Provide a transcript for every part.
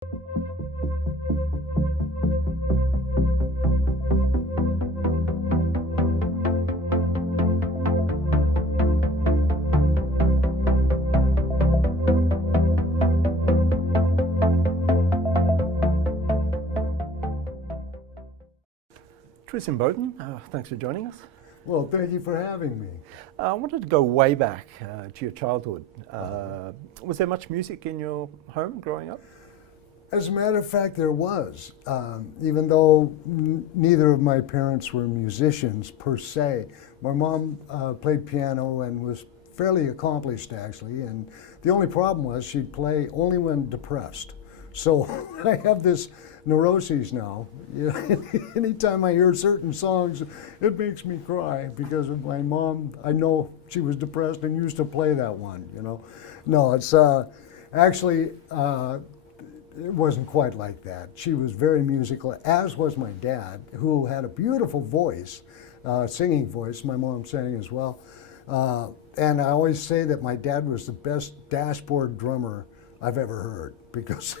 Tris Imboden, thanks for joining us. Well, thank you for having me. I wanted to go way back to your childhood. Was there much music in your home growing up? As a matter of fact, there was. Even though neither of my parents were musicians per se, my mom played piano and was fairly accomplished actually, and the only problem was she'd play only when depressed. So I have this neuroses now. You know, anytime I hear certain songs, it makes me cry because of my mom. I know she was depressed and used to play that one, you know. No, it's actually, it wasn't quite like that. She was very musical, as was my dad, who had a beautiful voice, singing voice. My mom sang as well. And I always say that my dad was the best dashboard drummer I've ever heard, because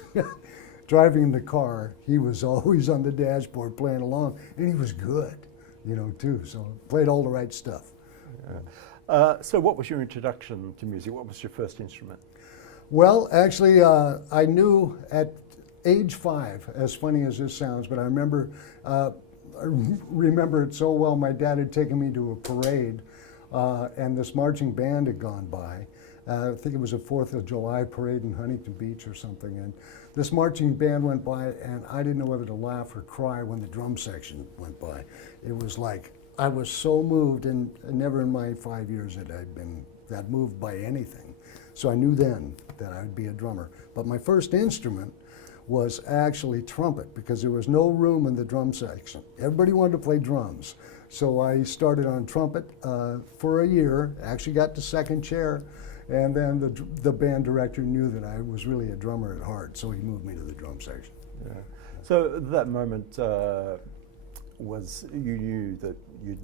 driving the car, he was always on the dashboard playing along, and he was good, you know, too. So played all the right stuff. Yeah. So what was your introduction to music? What was your first instrument? Well, actually, I knew at age 5, as funny as this sounds, but I remember it so well. My dad had taken me to a parade, and this marching band had gone by. I think it was a 4th of July parade in Huntington Beach or something, and this marching band went by, and I didn't know whether to laugh or cry when the drum section went by. It was like, I was so moved, and never in my 5 years had I been that moved by anything. So I knew then that I would be a drummer. But my first instrument was actually trumpet, because there was no room in the drum section. Everybody wanted to play drums. So I started on trumpet for a year, actually got to second chair, and then the band director knew that I was really a drummer at heart, so he moved me to the drum section. Yeah. So that moment was, you knew that you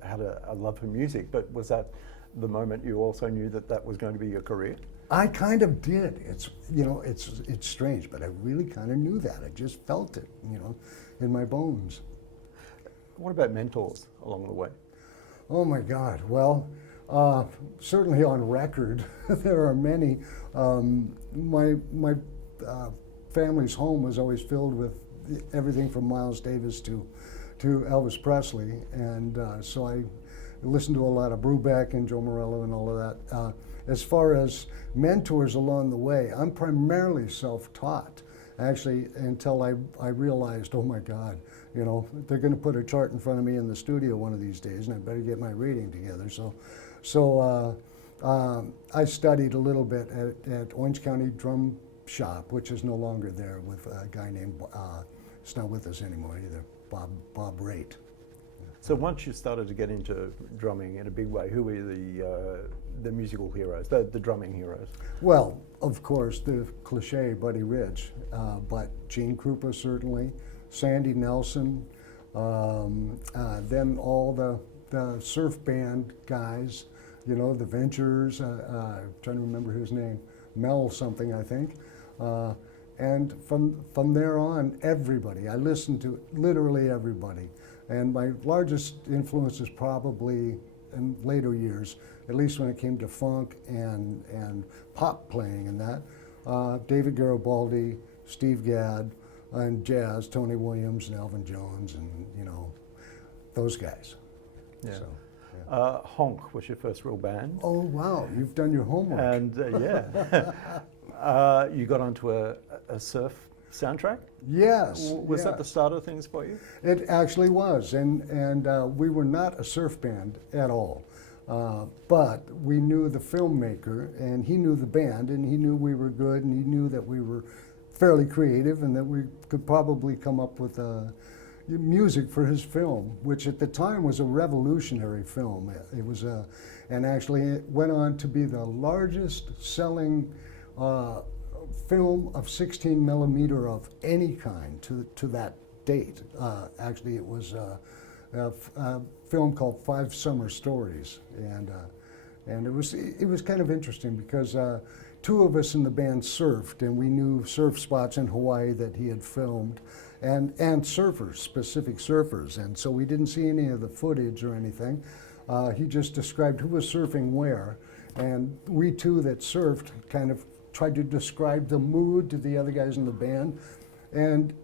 had a love for music, but was that the moment you also knew that that was going to be your career? I kind of did. It's, you know, it's strange, but I really kind of knew that. I just felt it, you know, in my bones. What about mentors along the way? Oh my God, well, certainly on record, there are many. My family's home was always filled with everything from Miles Davis to Elvis Presley, and so I listened to a lot of Brubeck and Joe Morello and all of that. As far as mentors along the way, I'm primarily self-taught, actually, until I realized, oh my God, you know, they're going to put a chart in front of me in the studio one of these days, and I better get my reading together. So I studied a little bit at Orange County Drum Shop, which is no longer there, with a guy named, it's not with us anymore either, Bob Raitt. So once you started to get into drumming in a big way, who were the musical heroes, the drumming heroes? Well, of course, the cliche Buddy Rich, but Gene Krupa certainly, Sandy Nelson, then all the surf band guys, you know, the Ventures, trying to remember his name, Mel something, I think. And from there on, everybody. I listened to literally everybody. And my largest influence is probably in later years, at least when it came to funk and pop playing and that, David Garibaldi, Steve Gadd, and jazz, Tony Williams and Elvin Jones, and, you know, those guys. Yeah. So, yeah. Honk was your first real band. Oh, wow, you've done your homework. And yeah, you got onto a surf soundtrack? Yes. Was that the start of things for you? It actually was, and we were not a surf band at all. But we knew the filmmaker, and he knew the band, and he knew we were good, and he knew that we were fairly creative, and that we could probably come up with music for his film, which at the time was a revolutionary film. It was and actually it went on to be the largest selling film of 16 millimeter of any kind to that date. Actually, it was a film called 5 Summer Stories, and it was kind of interesting because two of us in the band surfed, and we knew surf spots in Hawaii that he had filmed, and surfers, specific surfers. And so we didn't see any of the footage or anything. He just described who was surfing where, and we two that surfed kind of tried to describe the mood to the other guys in the band, and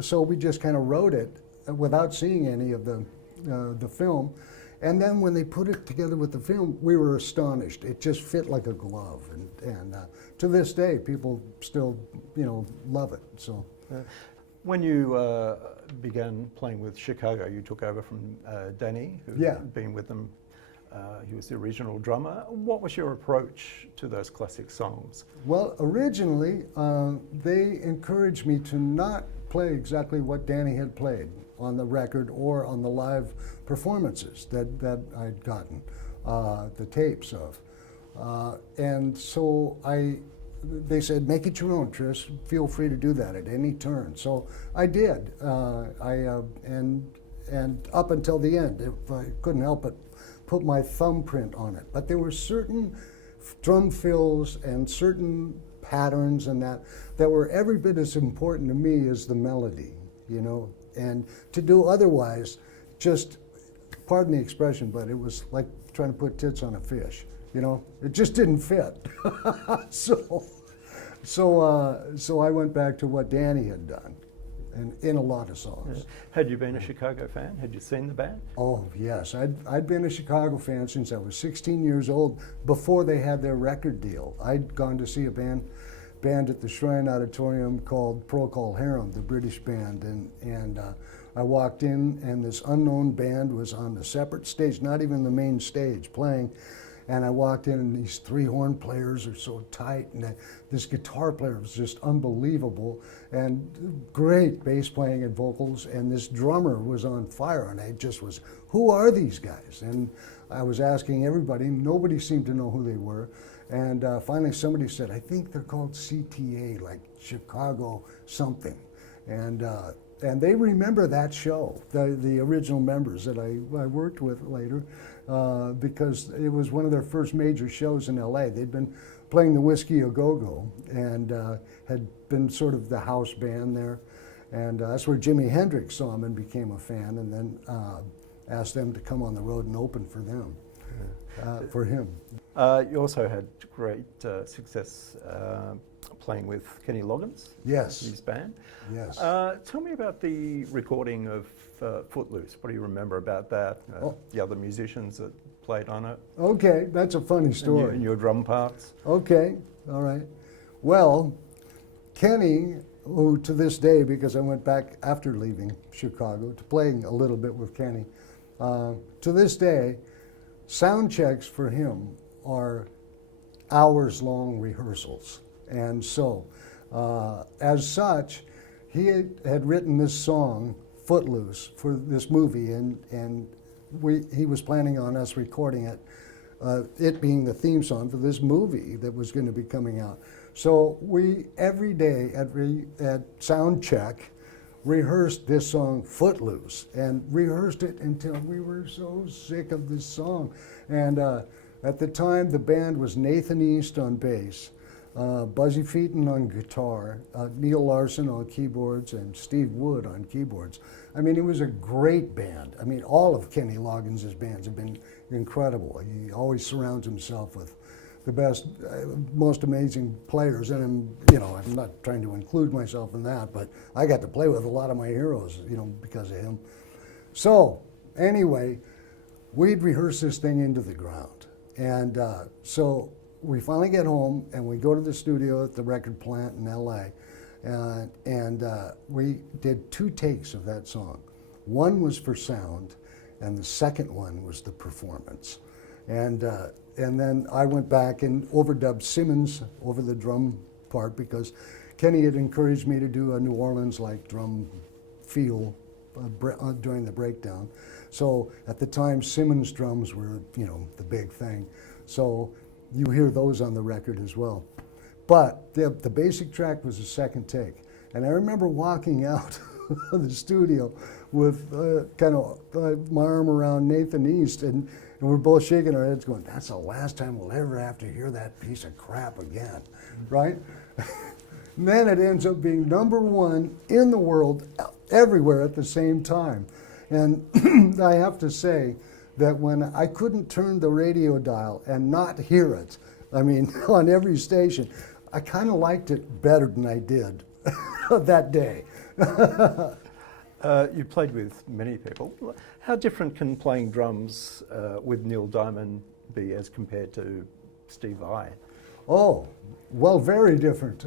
so we just kind of wrote it without seeing any of the film. And then when they put it together with the film, we were astonished. It just fit like a glove, and to this day, people still, love it. So, when you began playing with Chicago, you took over from Danny, who had been with them. He was the original drummer. What was your approach to those classic songs? Well, originally, they encouraged me to not play exactly what Danny had played on the record or on the live performances that I'd gotten the tapes of. And so they said, make it your own, Tris. Feel free to do that at any turn. So I did. And up until the end, if I couldn't help it, put my thumbprint on it. But there were certain drum fills and certain patterns and that were every bit as important to me as the melody, And to do otherwise, just, pardon the expression, but it was like trying to put tits on a fish, It just didn't fit. So I went back to what Danny had done, and in a lot of songs. Yeah. Had you been a Chicago fan? Had you seen the band? Oh, yes. I'd been a Chicago fan since I was 16 years old, before they had their record deal. I'd gone to see a band at the Shrine Auditorium called Procol Harum, the British band, and I walked in, and this unknown band was on the separate stage, not even the main stage, playing. And I walked in, and these three horn players are so tight, and this guitar player was just unbelievable, and great bass playing and vocals, and this drummer was on fire, and I just was, who are these guys? And I was asking everybody, nobody seemed to know who they were, and finally somebody said, I think they're called CTA, like Chicago something, and they remember that show, the original members that I worked with later, because it was one of their first major shows in LA. They'd been playing the Whiskey A Go-Go and had been sort of the house band there. And that's where Jimi Hendrix saw them and became a fan, and then asked them to come on the road and open for them, for him. You also had great success playing with Kenny Loggins, yes, his band. Yes. Tell me about the recording of Footloose. What do you remember about that? The other musicians that played on it? Okay, that's a funny story. And your drum parts? Okay, all right. Well, Kenny, who to this day, because I went back after leaving Chicago to playing a little bit with Kenny, to this day, sound checks for him are hours-long rehearsals. And so, as such, he had written this song, Footloose, for this movie, and he was planning on us recording it, it being the theme song for this movie that was going to be coming out. So we, every day at sound check, rehearsed this song, Footloose, and rehearsed it until we were so sick of this song. And at the time, the band was Nathan East on bass, Buzzy Featon on guitar, Neil Larson on keyboards, and Steve Wood on keyboards. I mean, it was a great band. I mean, all of Kenny Loggins' bands have been incredible. He always surrounds himself with the best, most amazing players, and I'm not trying to include myself in that, but I got to play with a lot of my heroes, because of him. So, anyway, we'd rehearse this thing into the ground, and so we finally get home, and we go to the studio at the record plant in LA, and we did 2 takes of that song. One was for sound, and the second one was the performance. And then I went back and overdubbed Simmons over the drum part, because Kenny had encouraged me to do a New Orleans-like drum feel during the breakdown. So at the time, Simmons drums were, the big thing. So you hear those on the record as well. But the basic track was the second take. And I remember walking out of the studio with my arm around Nathan East, and And we're both shaking our heads going, that's the last time we'll ever have to hear that piece of crap again, right? And then it ends up being #1 in the world, everywhere at the same time. And I have to say that when I couldn't turn the radio dial and not hear it, I mean, on every station, I kind of liked it better than I did that day. You played with many people. How different can playing drums with Neil Diamond be as compared to Steve Vai? Oh, well, very different.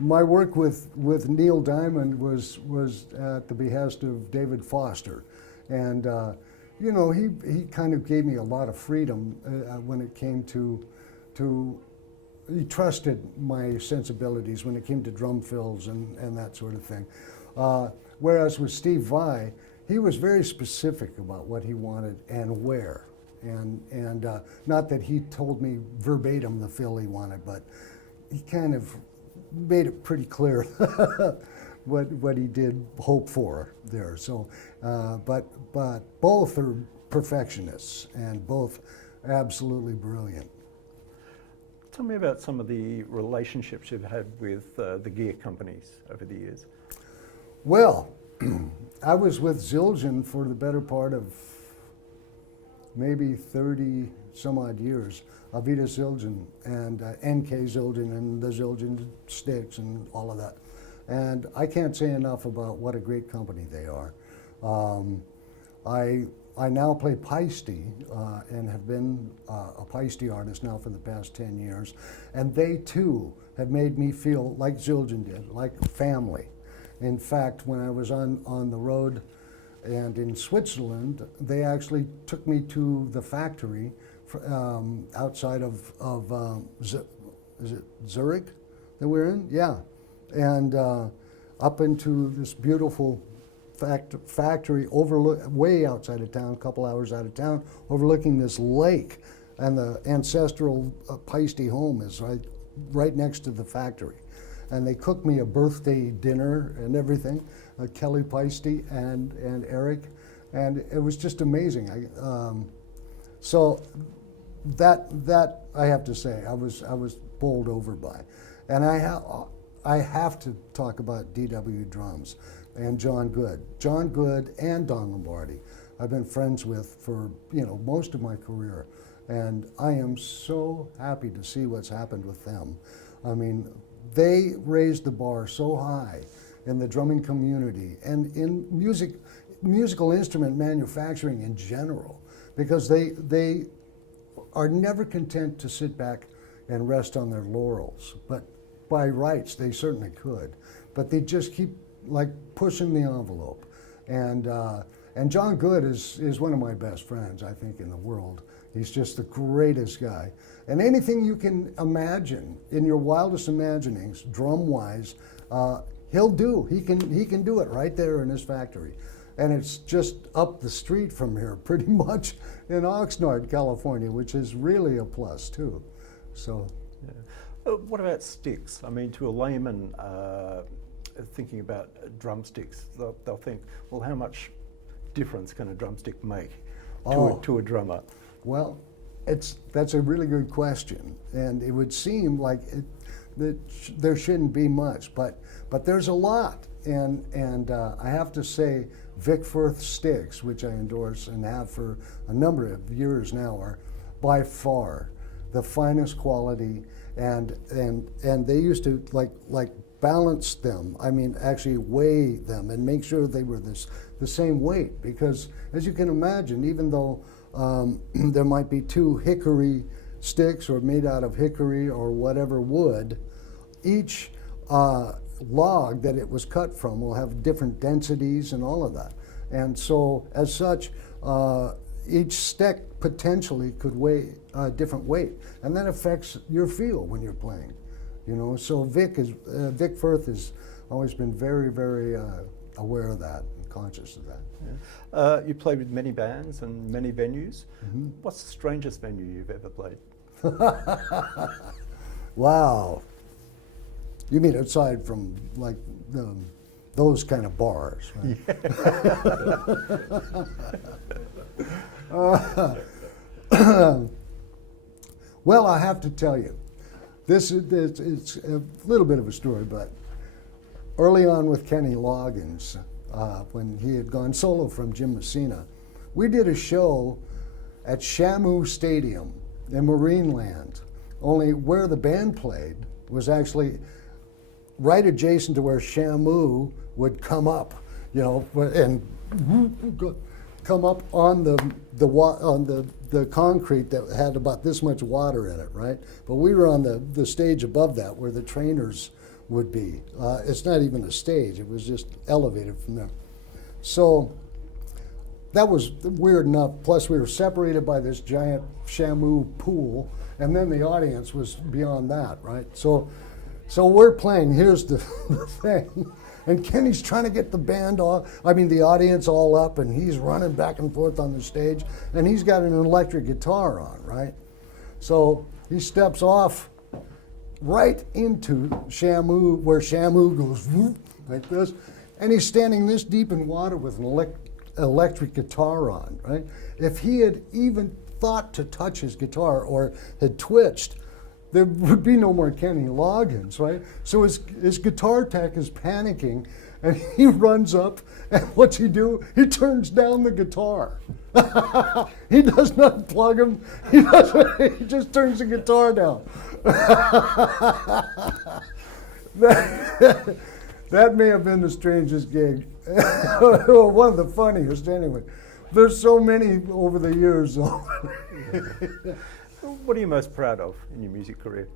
My work with Neil Diamond was at the behest of David Foster. And, you know, he kind of gave me a lot of freedom when it came to, he trusted my sensibilities when it came to drum fills and that sort of thing. Whereas with Steve Vai, he was very specific about what he wanted and where. And not that he told me verbatim the fill he wanted, but he kind of made it pretty clear what he did hope for there. So, but both are perfectionists and both absolutely brilliant. Tell me about some of the relationships you've had with the gear companies over the years. Well, I was with Zildjian for the better part of maybe 30 some odd years. Avita Zildjian and NK Zildjian and the Zildjian sticks and all of that. And I can't say enough about what a great company they are. I now play Paiste and have been a Paiste artist now for the past 10 years. And they too have made me feel like Zildjian did, like family. In fact, when I was on the road and in Switzerland, they actually took me to the factory outside of is it Zurich that we're in? Yeah. And up into this beautiful factory way outside of town, a couple hours out of town, overlooking this lake. And the ancestral Paiste home is right next to the factory. And they cooked me a birthday dinner and everything, Kelly Paiste and Eric, and it was just amazing. So that I have to say, I was bowled over by, and I have to talk about DW Drums and John Good and Don Lombardi. I've been friends with for most of my career, and I am so happy to see what's happened with them. I mean, they raised the bar so high in the drumming community and in musical instrument manufacturing in general, because they are never content to sit back and rest on their laurels. But by rights, they certainly could. But they just keep like pushing the envelope. And John Good is one of my best friends, I think, in the world. He's just the greatest guy. And anything you can imagine in your wildest imaginings, drum-wise, he'll do. He can do it right there in his factory. And it's just up the street from here, pretty much in Oxnard, California, which is really a plus, too. So, yeah. What about sticks? I mean, to a layman thinking about drumsticks, they'll think, well, how much difference can a drumstick make to a drummer? Well, that's a really good question, and it would seem like there shouldn't be much, but there's a lot, and I have to say, Vic Firth sticks, which I endorse and have for a number of years now, are by far the finest quality, and they used to like balance them. I mean, actually weigh them and make sure they were the same weight, because as you can imagine, even though there might be two hickory sticks or made out of hickory or whatever wood, each log that it was cut from will have different densities and all of that. And so as such, each stick potentially could weigh a different weight, and that affects your feel when you're playing. So Vic Firth has always been very, very aware of that and conscious of that. Yeah. You played with many bands and many venues. Mm-hmm. What's the strangest venue you've ever played? Wow. You mean aside from like those kind of bars, right? Well, I have to tell you, it's a little bit of a story, but early on with Kenny Loggins, when he had gone solo from Jim Messina, we did a show at Shamu Stadium in Marineland, only where the band played was actually right adjacent to where Shamu would come up, you know, and come up on the concrete that had about this much water in it, right? But we were on the stage above that where the trainers would be. It's not even a stage, it was just elevated from there. So that was weird enough. Plus we were separated by this giant Shamu pool, and then the audience was beyond that, right? So we're playing, here's the thing. And Kenny's trying to get the the audience all up, and he's running back and forth on the stage, and he's got an electric guitar on, right? So he steps off right into Shamu, where Shamu goes whoop, like this, and he's standing this deep in water with an electric guitar on, right? If he had even thought to touch his guitar or had twitched, there would be no more Kenny Loggins, right? So his guitar tech is panicking, and he runs up, and what's he do? He turns down the guitar. He does not plug him. He just turns the guitar down. That may have been the strangest gig. One of the funniest, anyway. There's so many over the years, though. What are you most proud of in your music career?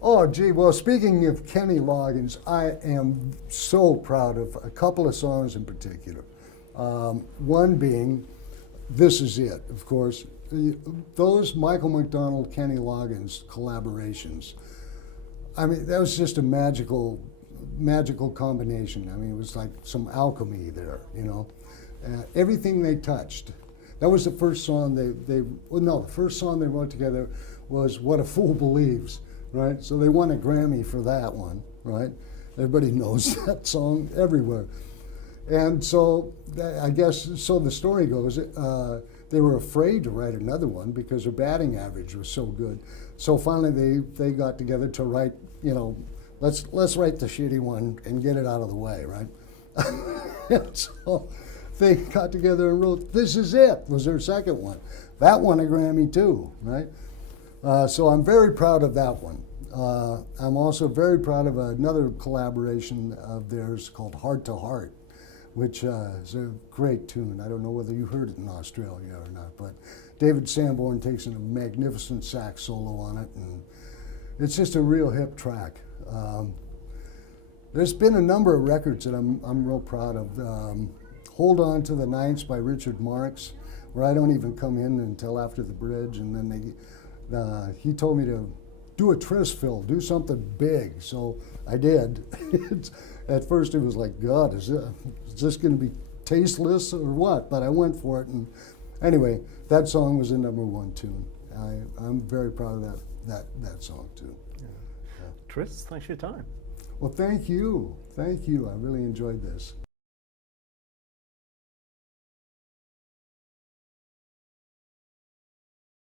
Oh, gee, well, speaking of Kenny Loggins, I am so proud of a couple of songs in particular. One being, This Is It, of course. Those Michael McDonald, Kenny Loggins collaborations, I mean, that was just a magical combination. I mean, it was like some alchemy there, you know. Everything they touched. That was the first song the first song they wrote together was What a Fool Believes, right? So they won a Grammy for that one, right? Everybody knows that song everywhere. And so I guess, so the story goes, they were afraid to write another one because their batting average was so good. So finally they got together to write, you know, let's write the shitty one and get it out of the way, right? And so they got together and wrote This Is It, was their second one. That won a Grammy too, right? So I'm very proud of that one. I'm also very proud of another collaboration of theirs called Heart to Heart, which is a great tune. I don't know whether you heard it in Australia or not, but David Sanborn takes a magnificent sax solo on it, and it's just a real hip track. There's been a number of records that I'm real proud of. Hold On to the Ninths by Richard Marx, where I don't even come in until after the bridge, and then he told me to do a Tris fill, do something big, so I did. At first it was like, God, is this going to be tasteless or what? But I went for it, and anyway, that song was a #1 tune. I'm very proud of that song too. Yeah. Tris, thanks for your time. Well, thank you. I really enjoyed this.